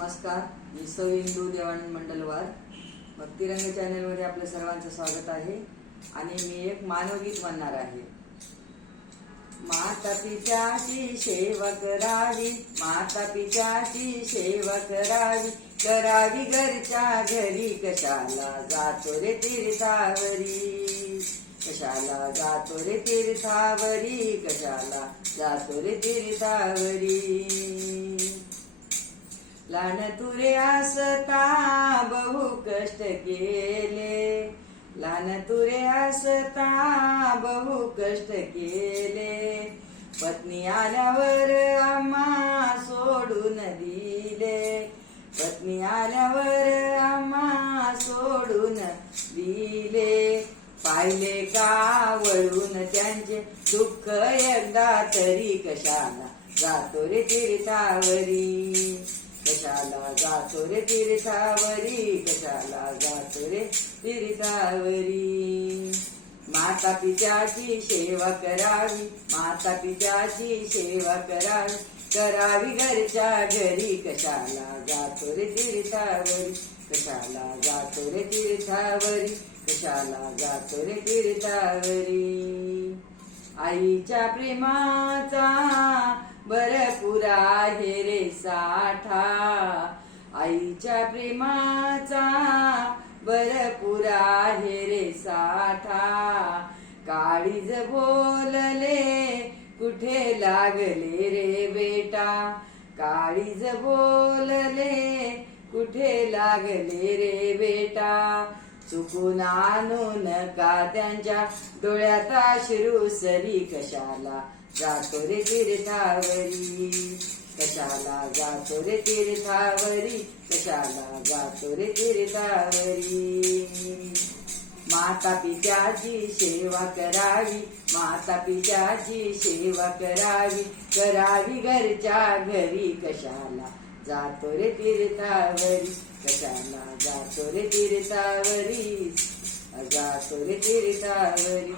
नमस्कार मी सौ हिंदू देवानंद मंडलवार. भक्तिरंग चॅनलमध्ये आपलं सर्वांचं स्वागत आहे आणि मी एक मानवगीत म्हणणार आहे. माता पित्याची सेवा करावी माता पित्याची सेवा करावी करावी घरच्या घरी कशाला जातो रे तीर्थावरी? कशाला जातो रे तीर्थावरी? कशाला जातो रे तीर्थावरी? लहान तुरे असता बहु कष्ट केले. लहान तुरे असता बहु कष्ट केले. पत्नी आल्यावर आम्हा सोडून दिले. पत्नी आल्यावर आम्हा सोडून दिले. पाहिले का वळून त्यांचे दुःख एकदा तरी कशाला जातो रे तीर्थावरी. कशाला जातो रे तीर्थावरी? कशाला जातो रे तीर्थावरी? माता पित्याची सेवा करावी माता पित्याची सेवा करावी करावी घरच्या घरी. कशाला जातो रे तीर्थावरी? कशाला जातो रे तीर्थावरी? कशाला जातो रे तीर्थावरी? आईच्या प्रेमाचा बरपुरा हे रे साठा. आईच्या प्रेमाचा बरपुरा हे रे साठा. काळीज बोलले कुठे लागले रे बेटा? काळीज बोलले कुठे लागले रे बेटा? चुकून आणून का त्यांच्या डोळ्यात अश्रू सरी कशाला? जातो रे तीर्थावरी. कशाला जातो रे तीर्थावरी? कशाला जातो रे तीर्थावरी? माता पित्याची सेवा करावी माता पित्याची सेवा करावी करावी घरच्या घरी कशाला? जातो रे तीर्थावरी. कशाला जातो रे तीर्थावरी? जातो रे तीर्थावरी.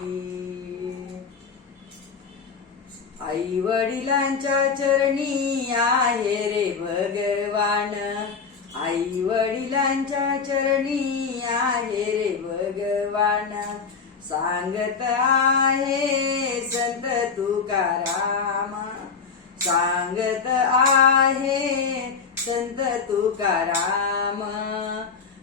आई वडिलांच्या चरणी आहे रे भगवान. आई वडिलांच्या चरणी आहे रे भगवान. सांगत आहे संत तुकाराम. सांगत आहे तुकाराम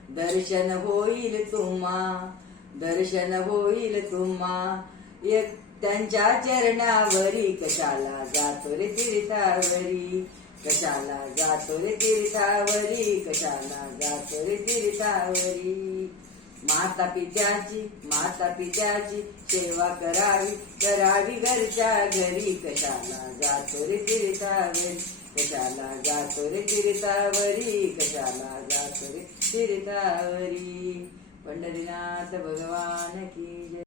दर्शन होईल तुम्हा दर्शन होईल तुम्हा. एक त्यांच्या चरणावरी कशाला जातो रे तीर्थावरी? कशाला जातो रे तीर्थावरी? कशाला जातो रे तीर्थावरी? माता पित्याची माता पित्याची सेवा करावी करावी घरच्या घरी. कशाला जातो रे तीर्थावरी? कशाला जातो रे तीर्थावरी? कशाला जातो रे तीर्थावरी? पंढरीनाथ भगवान की जय.